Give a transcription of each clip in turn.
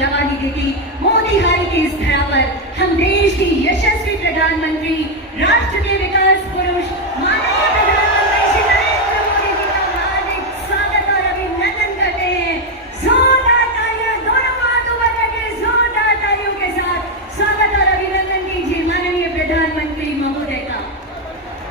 गवाही देती मोदी हारी की इस धरा पर हम देश की यशस्वी प्रधानमंत्री, राष्ट्र के विकास पुरुष माननीय प्रधानमंत्री श्री नरेंद्र मोदी जी का हार्दिक स्वागत और अभिनंदन करते हैं। जोरदार तालियां, दोनों हाथ ऊपर करके जोरदार तालियों के साथ स्वागत और अभिनंदन कीजिए माननीय प्रधानमंत्री महोदय का।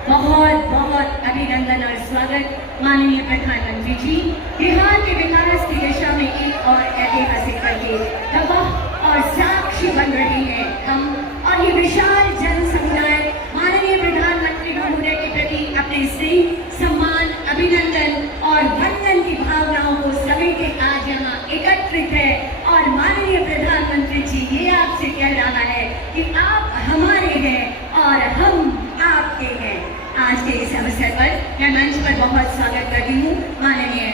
बहुत बहुत अभिनंदन और स्वागत माननीय प्रधानमंत्री जी। बिहार के विकास की दिशा में एक और ऐतिहासिक पल के गवाह और साक्षी बन रहे हैं हम, और ये विशाल जन समुदाय माननीय प्रधानमंत्री महोदय के प्रति अपने स्नेह, सम्मान, अभिनंदन और वंदन की भावनाओं को समेटे आज यहाँ एकत्रित है। और माननीय प्रधानमंत्री जी ये आपसे कह रहा है कि आप हमारे हैं और हम आपके हैं। आज के इस अवसर पर मैं मंच पर बहुत स्वागत करती हूँ माननीय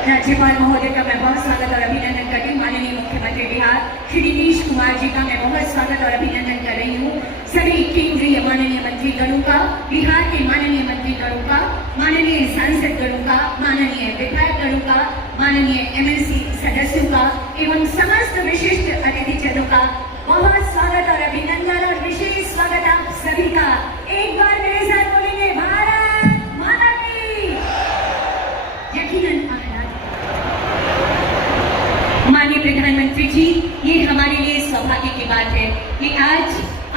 राज्यपाल महोदय का मैं बहुत स्वागत और अभिनंदन करती हूँ। माननीय मुख्यमंत्री बिहार श्री नीतीश कुमार जी का मैं बहुत स्वागत और अभिनंदन कर रही हूँ। सभी केंद्रीय माननीय मंत्रीगणों का, बिहार के माननीय मंत्रीगणों का, माननीय सांसदगणों का, माननीय विधायकगणों का, माननीय एमएलसी सदस्यों का एवं समस्त विशिष्ट अतिथिजनों का बहुत स्वागत और अभिनंदन और विशेष स्वागत आप सभी का। एक बार मेरे साथ बोलेंगे भारत माता की। यकीनन माननीय प्रधानमंत्री जी, ये हमारे लिए सौभाग्य की बात है कि आज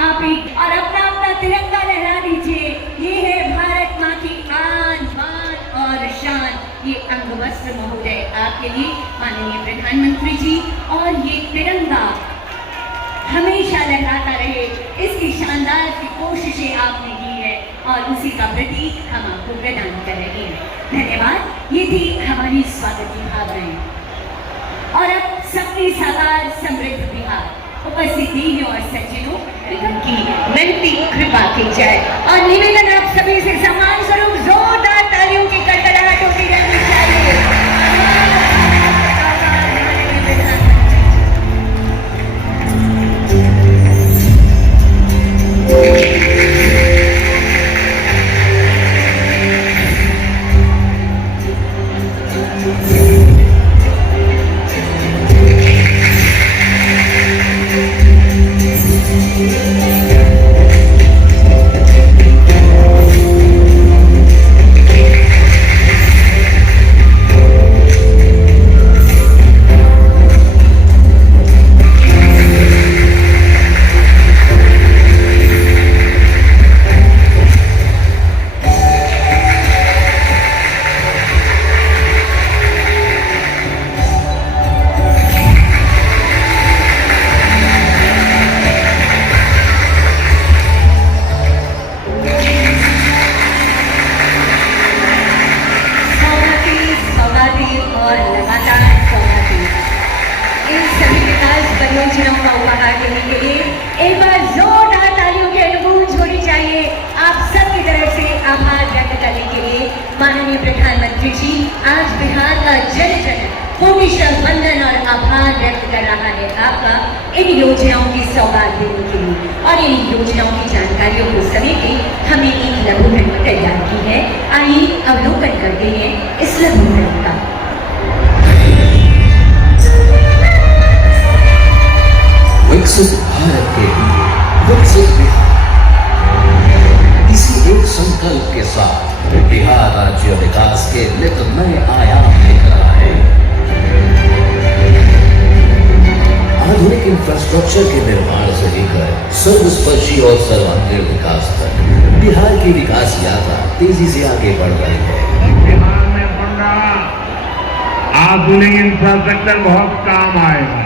आप एक और अपना तिरंगा लहरा दीजिए। ये है भारत माँ की आन बान और शान। ये अंगवस्त्र महोदय आपके लिए माननीय प्रधानमंत्री जी, और ये तिरंगा हमेशा लहराता रहे, इसकी शानदार की कोशिशें आपने की है और उसी का प्रतीक हम आपको प्रदान कर रहे हैं। धन्यवाद। ये थी हमारी स्वागत की भावनाएं। और अब सबके साकार समृद्ध बिहार उपस्थिति और सज्जनों की मिनती कृपा की जाए और निवेदन आप सभी से सम्मान स्वरूप जोरदार तालियों की कड़कड़ाहट होती रहनी चाहिए। माननीय प्रधानमंत्री जी, आज बिहार का जन जन कोटिशः वंदन और आभार व्यक्त कर रहा है आपका इन योजनाओं की सौगात देने के लिए। और इन योजनाओं की जानकारियों को समेटे हमने एक लघु फिल्म तैयार की है। आइए अवलोकन करते हैं इस लघु फिल्म का। विकसित भारत के लिए विकसित बिहार, इसी एक संकल्प के साथ बिहार राज्य विकास के नित नए आयाम लेकर रहा है। आधुनिक इंफ्रास्ट्रक्चर के निर्माण से लेकर सर्वस्पर्शी और सर्वांगीण विकास तक बिहार की विकास यात्रा तेजी से आगे बढ़ रही है। बिहार में बन रहा आधुनिक इंफ्रास्ट्रक्चर बहुत काम आएगा।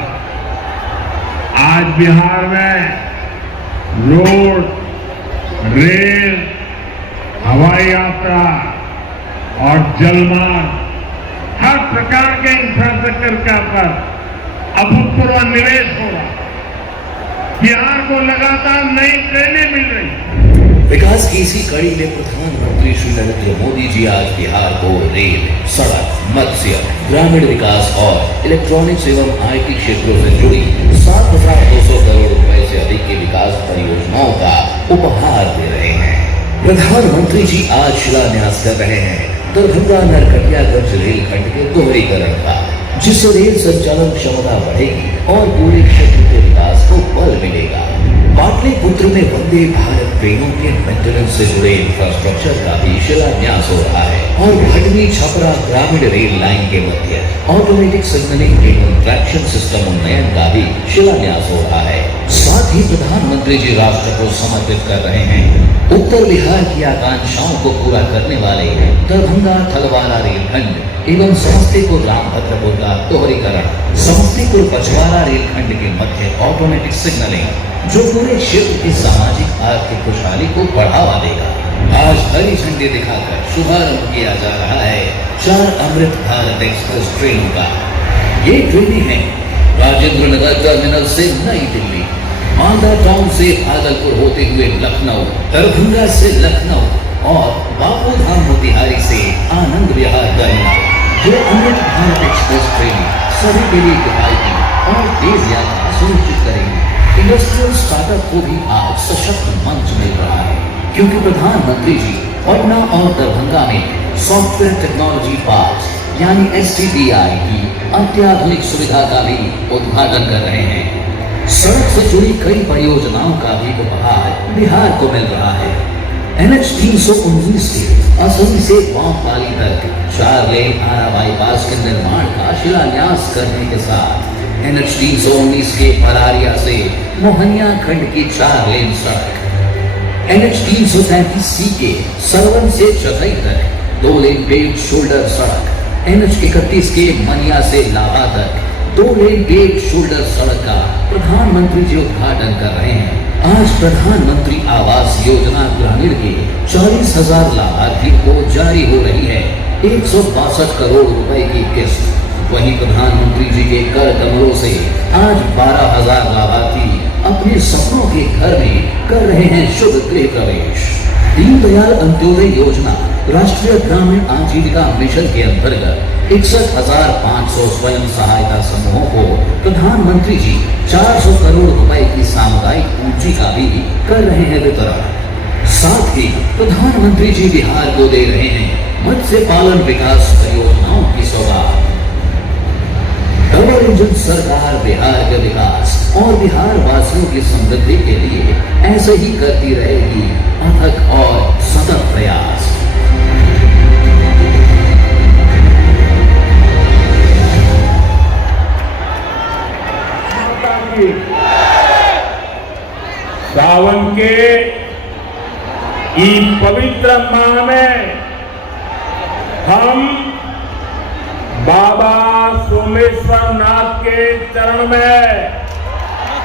आज बिहार में रोड, रेल, हवाई यात्रा और जलमार्ग, हर प्रकार के इंफ्रास्ट्रक्चर का पर अभूतपूर्व निवेश हो रहा। बिहार को लगातार नई ट्रेनें मिल रही। विकास की इसी कड़ी में प्रधानमंत्री श्री नरेंद्र मोदी जी आज बिहार को रेल, सड़क, मत्स्य, ग्रामीण विकास और इलेक्ट्रॉनिक्स एवं आईटी क्षेत्रों से जुड़ी 7,200 करोड़ रुपए से अधिक की विकास परियोजनाओं का उपहार दे रहे हैं। प्रधानमंत्री जी आज शिलान्यास कर रहे हैं दरभंगा नरकटियागंज रेलखंड के दोहरीकरण का। जिससे रेल संचालन क्षमता बढ़ेगी और पूरे क्षेत्र के विकास को बल मिलेगा। पाटलिपुत्र में वंदे भारत ट्रेनों के मेंटेनेंस से जुड़े इंफ्रास्ट्रक्चर का भी शिलान्यास हो रहा है और भटनी छपरा ग्रामीण रेल लाइन के मध्य ऑटोमेटिक सिग्नलिंग एवं ट्रैक्शन सिस्टम उन्नयन का भी शिलान्यास हो रहा है। साथ ही प्रधानमंत्री जी राष्ट्र को समर्पित कर रहे हैं उत्तर बिहार की आकांक्षाओं को पूरा करने वाले दरभंगा थलवाड़ा रेलखंड एवं समस्तीपुर रामभद्रपुर का दोहरीकरण, समस्तीपुर पचवाड़ा रेलखंड के मध्य ऑटोमेटिक सिग्नलिंग जो पूरे क्षेत्र की सामाजिक आर्थिक खुशहाली को बढ़ावा देगा। आज हरी झंडी दिखाकर शुभारंभ किया जा रहा है 4 अमृत भारत एक्सप्रेस ट्रेनों का। ये ट्रेनें हैं राजेंद्र नगर टर्मिनल से नई दिल्ली, मालदा टाउन से भागलपुर होते हुए लखनऊ, दरभंगा से लखनऊ और बापू धाम मोतिहारी से आनंद विहार टर्मिनल। ये अमृत भारत एक्सप्रेस ट्रेन सभी के लिए किफायती और तेज यात्रा सुनिश्चित करेंगी। इंडस्ट्रियल स्टार्टअप को भी आज सशक्त मंच मिल रहा है क्योंकि प्रधानमंत्री जी पटना और दरभंगा में सॉफ्टवेयर टेक्नोलॉजी पार्क यानी STPI की अत्याधुनिक सुविधा का भी उद्घाटन कर रहे हैं। सड़क से जुड़ी कई परियोजनाओं का भी उपहार बिहार को मिल रहा है। NH 319 के असम से वामपाली तक 4 लेन आरा बाईपास के निर्माण का शिलान्यास करने के साथ NH 319 के पलारिया से मोहनिया खंड की 4 लेन सड़क, NH 335C के सरवन से चतई तक 2 लेन पेड शोल्डर सड़क, NH 31 के मनिया से लाभा तक 2 लेन पेड शोल्डर सड़क का प्रधानमंत्री जी उद्घाटन कर रहे हैं। आज प्रधानमंत्री आवास योजना ग्रामीण के 40,000 लाभार्थियों को जारी हो रही है 162 करोड़ रुपए की किस्त। वहीं प्रधानमंत्री जी के कर कमलों से आज 12,000 लाभार्थी अपने सपनों के घर में कर रहे हैं शुभ गृह प्रवेश। दीनदयाल अंत्योदय योजना राष्ट्रीय ग्रामीण आजीविका मिशन के अंतर्गत 61,500 स्वयं सहायता समूहों को प्रधानमंत्री जी 400 करोड़ रुपए की सामुदायिक पूंजी का भी कर रहे हैं वितरण। साथ ही प्रधानमंत्री जी बिहार को दे रहे हैं मत्स्य पालन विकास परियोजनाओं की सौगात। डबल इंजन सरकार बिहार के विकास और बिहार वासियों की समृद्धि के लिए ऐसे ही करती रहेगी अथक और सतत प्रयास। सावन के इस पवित्र माह में हम बाबा सोमेश्वर नाथ के चरण में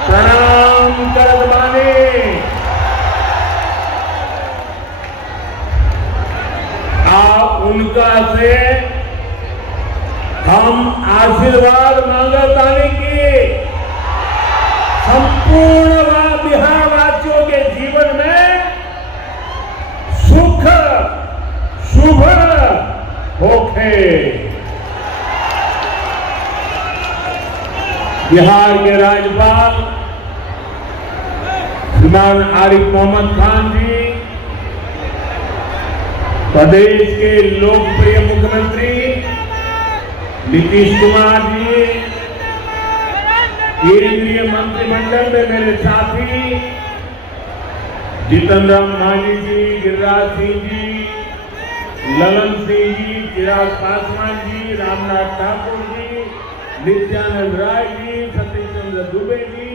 प्रणाम करत बानी। आप उनका से हम आशीर्वाद मांगतानी की संपूर्ण बिहार वासियों के जीवन में सुख शुभ होखे। बिहार के राज्यपाल श्रीमान आरिफ मोहम्मद खान जी, प्रदेश के लोकप्रिय मुख्यमंत्री नीतीश कुमार जी, केंद्रीय मंत्रिमंडल में मेरे साथी जीतन राम मांझी जी, गिरिराज सिंह जी, ललन सिंह जी, चिराग पासवान जी, रामनाथ ठाकुर जी, नित्यानंद राय जी, सतीश चंद्र दुबे जी,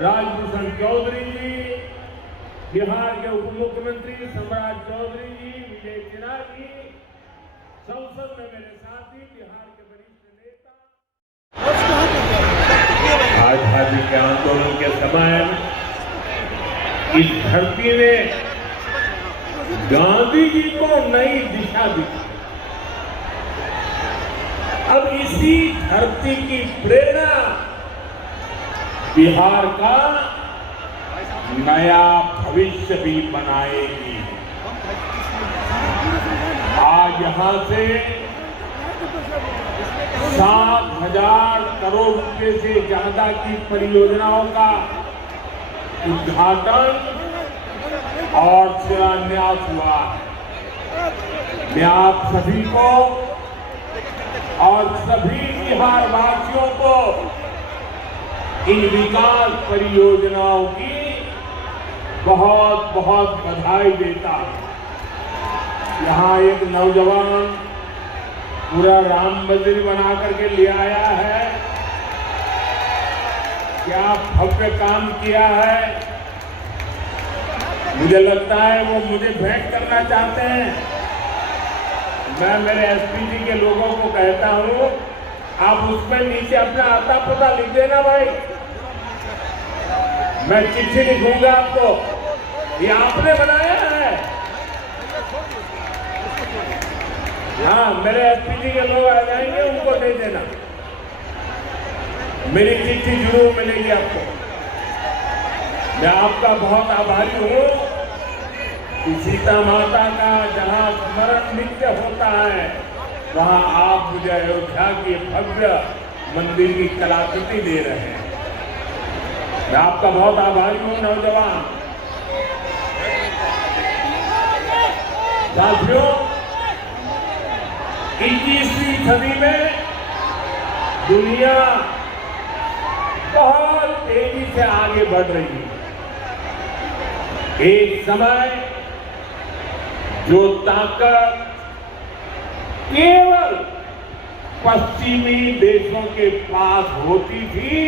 राजभूषण चौधरी जी, बिहार के उप मुख्यमंत्री सम्राट चौधरी जी, विजय सिन्हा जी, संसद में मेरे साथी बिहार के वरिष्ठ नेता। आजादी के आंदोलन के समय इस धरती ने गांधी जी को नई दिशा दी। अब इसी धरती की प्रेरणा बिहार का नया भविष्य भी बनाएगी। आज यहां से 7,000 करोड़ रुपए से ज्यादा की परियोजनाओं का उद्घाटन और शिलान्यास हुआ। मैं आप सभी को और सभी बिहार वासियों को इन विकास परियोजनाओं की बहुत बहुत बधाई देता हूं। यहाँ एक नौजवान पूरा राम मंदिर बना करके ले आया है, क्या भव्य काम किया है। मुझे लगता है वो मुझे भेंट करना चाहते हैं। मैं मेरे एसपीजी के लोगों को कहता हूं, आप उस पर नीचे अपना आता पता लिख देना भाई, मैं चिट्ठी लिखूंगा आपको, ये आपने बनाया है। हाँ, मेरे एसपीजी के लोग आ जाएंगे, उनको दे देना, मेरी चिट्ठी जरूर मिलेगी आपको। मैं आपका बहुत आभारी हूं कि सीता माता का जहां स्मरण नित्य होता है, वहां आप मुझे अयोध्या की भव्य मंदिर की कलाकृति दे रहे हैं। मैं आपका बहुत आभारी हूं नौजवान साथियों। 21वीं सदी में दुनिया बहुत तेजी से आगे बढ़ रही है। एक समय जो ताकत केवल पश्चिमी देशों के पास होती थी,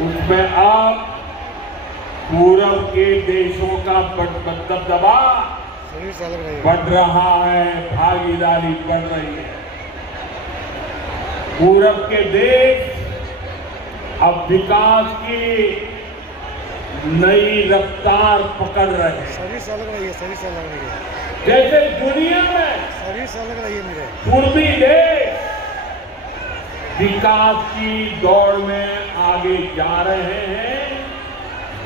उसमें अब पूरब के देशों का दबदबा बढ़ रहा है, भागीदारी बढ़ रही है। पूरब के देश अब विकास की नई रफ्तार पकड़ रहे हैं। सभी से अलग रही है, सभी से अलग रही है। जैसे दुनिया में सभी से अलग रही है मेरे पूर्वी देश विकास की दौड़ में आगे जा रहे हैं,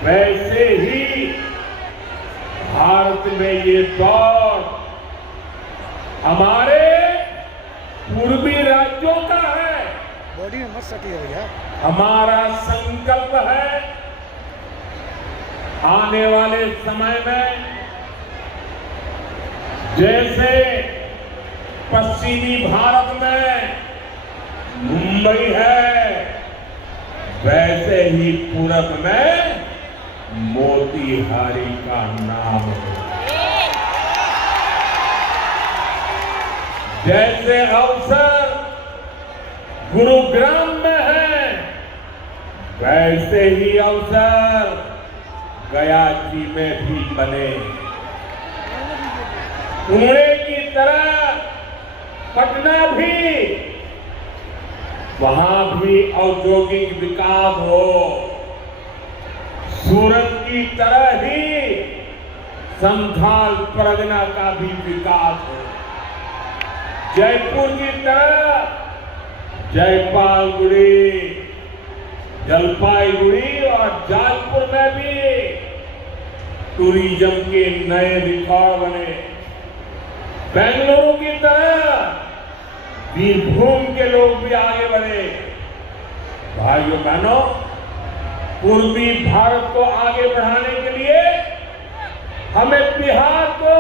वैसे ही भारत में ये दौड़ हमारे पूर्वी राज्यों का है। बॉडी में मत सटी है भैया। हमारा संकल्प है आने वाले समय में जैसे पश्चिमी भारत में मुंबई है, वैसे ही पूरब में मोतीहारी का नाम है। जैसे अवसर गुरुग्राम में है, वैसे ही अवसर गया जी में भी बने। पुणे की तरह पटना भी, वहां भी औद्योगिक विकास हो। सूरत की तरह ही संथाल परगना का भी विकास हो। जयपुर की तरह जयपालगुड़ी, जलपाईगुड़ी और जाजपुर में भी टूरिज्म के नए रिकॉर्ड बने। बेंगलुरु की तरह बीरभूम के लोग भी आगे बढ़े। भाइयों बहनों, पूर्वी भारत को आगे बढ़ाने के लिए हमें बिहार को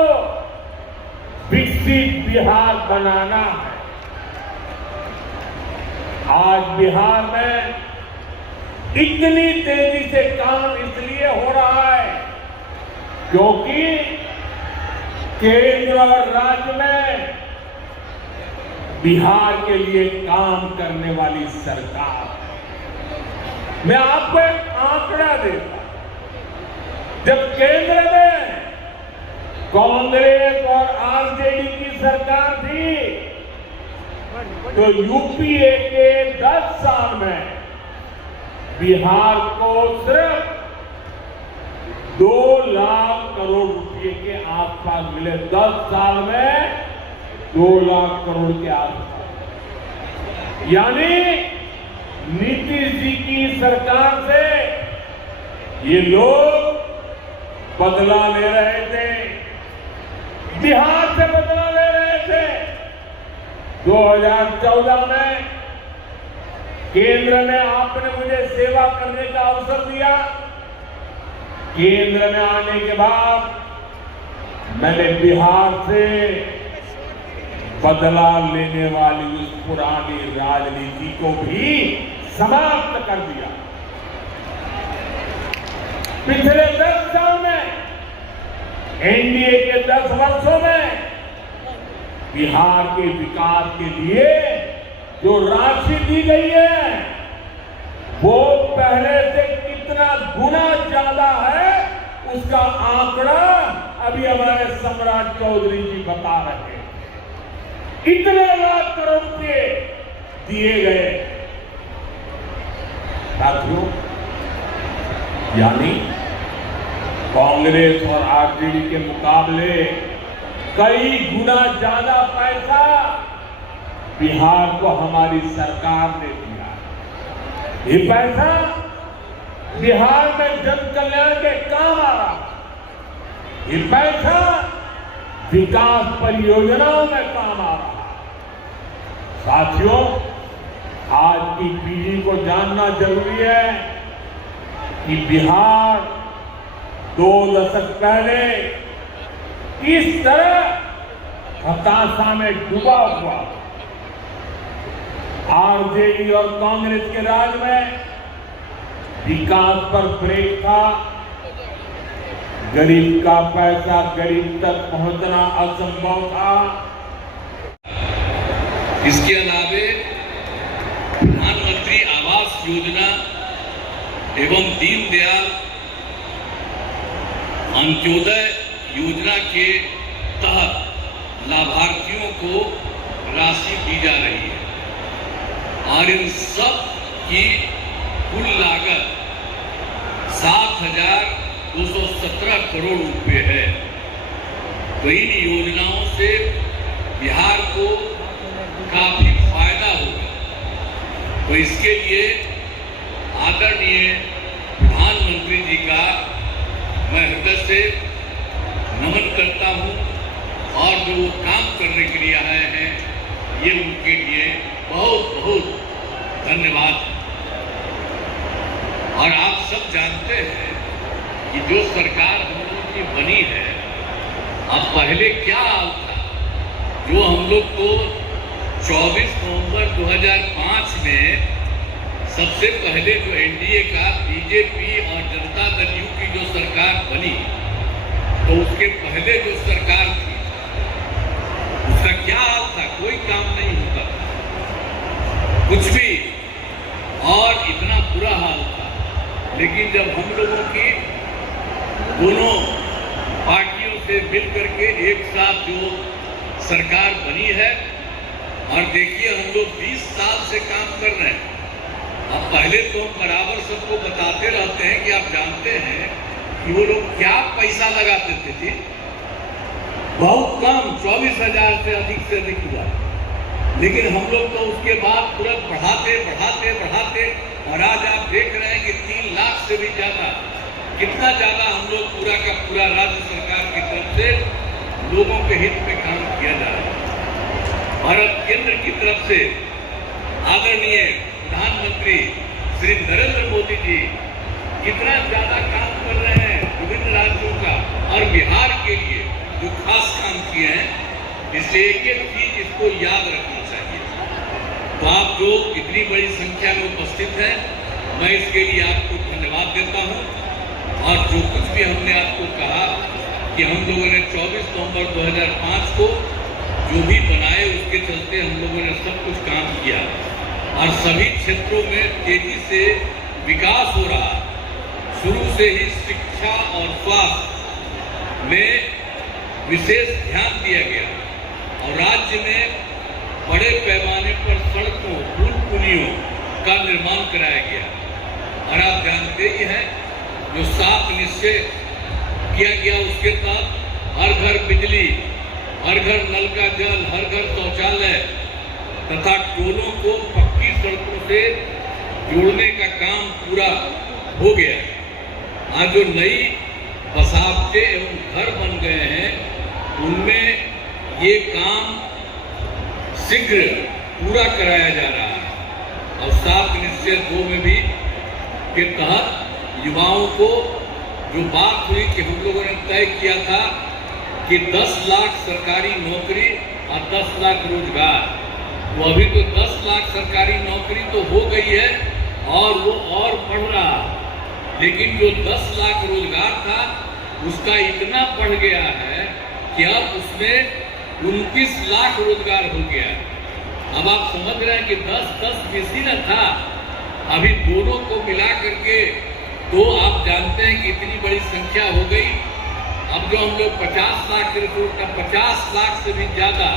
विकसित बिहार बनाना है। आज बिहार में इतनी तेजी से काम इसलिए हो रहा है क्योंकि केंद्र और राज्य में बिहार के लिए काम करने वाली सरकार। मैं आपको एक आंकड़ा देता, जब केंद्र में कांग्रेस और आरजेडी की सरकार थी तो यूपीए के 10 साल में बिहार को सिर्फ 2 लाख करोड़ रुपए के आसपास मिले। 10 साल में 2 लाख करोड़ के आसपास। यानी नीतीश जी की सरकार से ये लोग बदला ले रहे थे, बिहार से बदला ले रहे थे। 2014 में केंद्र में आपने मुझे सेवा करने का अवसर दिया। केंद्र में आने के बाद मैंने बिहार से बदला लेने वाली उस पुरानी राजनीति को भी समाप्त कर दिया। पिछले 10 साल में, एनडीए के 10 वर्षों में बिहार के विकास के लिए जो राशि दी गई है वो पहले से कितना गुना ज्यादा है, उसका आंकड़ा अभी हमारे सम्राट चौधरी जी बता रहे हैं। इतने लाख करोड़ रुपए दिए गए साथियों, यानी कांग्रेस और आरजेडी के मुकाबले कई गुना ज्यादा पैसा बिहार को हमारी सरकार ने दिया। ये पैसा बिहार में जन कल्याण के काम आ रहा है। ये पैसा विकास परियोजनाओं में काम आ रहा है। साथियों, आज की पीढ़ी को जानना जरूरी है कि बिहार 2 दशक पहले किस तरह हताशा में डूबा हुआ। आरजेडी और कांग्रेस के राज में विकास पर ब्रेक था। गरीब का पैसा गरीब तक पहुंचना असंभव था। इसके अलावे प्रधानमंत्री आवास योजना एवं दीनदयाल अंत्योदय योजना के तहत लाभार्थियों को राशि दी जा रही है और इन सब की कुल लागत 7,217 करोड़ रुपए है। तो इन योजनाओं से बिहार को काफी फायदा होगा। तो इसके लिए आदरणीय प्रधानमंत्री जी का मैं हृदय से नमन करता हूं और जो वो काम करने के लिए आए हैं, ये उनके लिए बहुत बहुत धन्यवाद। और आप सब जानते हैं कि जो सरकार हम लोग की बनी है, अब पहले क्या हाल था, जो हम लोग को 24 नवंबर 2005 में सबसे पहले जो एनडीए का बीजेपी और जनता दल यू की जो सरकार बनी, तो उसके पहले जो सरकार थी उसका क्या हाल था? कोई काम नहीं होता था, कुछ भी, और इतना बुरा हाल था। लेकिन जब हम लोगों की दोनों पार्टियों से मिल करके एक साथ जो सरकार बनी है, और देखिए हम लोग 20 साल से काम कर रहे हैं। अब पहले तो हम बराबर सबको बताते रहते हैं कि आप जानते हैं कि वो लोग क्या पैसा लगाते थे जी? बहुत कम, 24,000 से अधिक हुआ। लेकिन हम लोग तो उसके बाद पूरा बढ़ाते बढ़ाते बढ़ाते, और आज आप देख रहे हैं कि 3 लाख से भी ज्यादा, कितना ज्यादा हम लोग पूरा का पूरा राज्य सरकार की तरफ से लोगों के हित में काम किया जा रहा है। और अब केंद्र की तरफ से आदरणीय प्रधानमंत्री श्री नरेंद्र मोदी जी कितना ज्यादा काम कर रहे हैं विभिन्न राज्यों का, और बिहार के लिए जो खास काम किए हैं, इसलिए एक चीज इसको याद रखना चाहिए। तो आप जो इतनी बड़ी संख्या में उपस्थित हैं, मैं इसके लिए आपको धन्यवाद देता हूं। और जो कुछ भी हमने आपको कहा कि हम लोगों ने 24 नवंबर 2005 को जो भी बनाए, उसके चलते हम लोगों ने सब कुछ काम किया और सभी क्षेत्रों में तेजी से विकास हो रहा। शुरू से ही शिक्षा और स्वास्थ्य में विशेष ध्यान दिया गया और राज्य में बड़े पैमाने पर सड़कों, पुल पुलियों का निर्माण कराया गया। और आप जानते ही हैं, जो 7 निश्चय किया गया, उसके तहत हर घर बिजली, हर घर नल का जल, हर घर शौचालय तथा टोलों को पक्की सड़कों से जोड़ने का काम पूरा हो गया। आज जो नई बसावटें एवं घर बन गए हैं, उनमें ये काम शीघ्र पूरा कराया जा रहा है। और 7 निश्चय 2 में भी के तहत युवाओं को जो बात हुई कि हम लोगों ने तय किया था कि 10 लाख सरकारी नौकरी और 10 लाख रोजगार। वो अभी तो 10 लाख सरकारी नौकरी तो हो गई है और वो और बढ़ रहा, लेकिन जो 10 लाख रोजगार था उसका इतना बढ़ गया है कि अब उसमें 29 लाख रोजगार हो गया। अब आप समझ रहे हैं कि 10-10 बेसी न था, अभी दोनों को मिला करके तो आप जानते हैं कि इतनी बड़ी संख्या हो गई। अब जो हम लोग 50 लाख के रिपोर्ट का 50 लाख से भी ज्यादा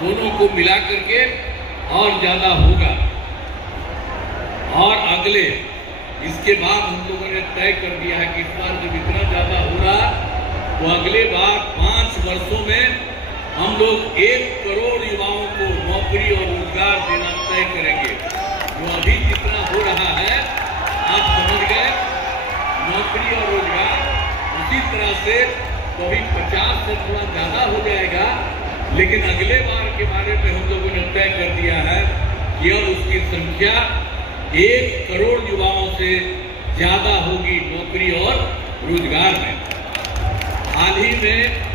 दोनों को मिला करके और ज्यादा होगा। और अगले इसके बाद हम लोगों ने तय कर दिया है कि इस बार जब इतना ज्यादा हो रहा तो अगले बार 5 वर्षों में हम लोग 1 करोड़ युवाओं को नौकरी और रोजगार देना तय करेंगे। जो अभी जितना हो रहा है आप समझ गए, नौकरी और रोजगार उसी तरह से तो अभी 50 से थोड़ा ज्यादा हो जाएगा, लेकिन अगले बार के बारे में हम लोगों ने तय कर दिया है कि अब उसकी संख्या 1 करोड़ युवाओं से ज्यादा होगी नौकरी और रोजगार में। हाल ही में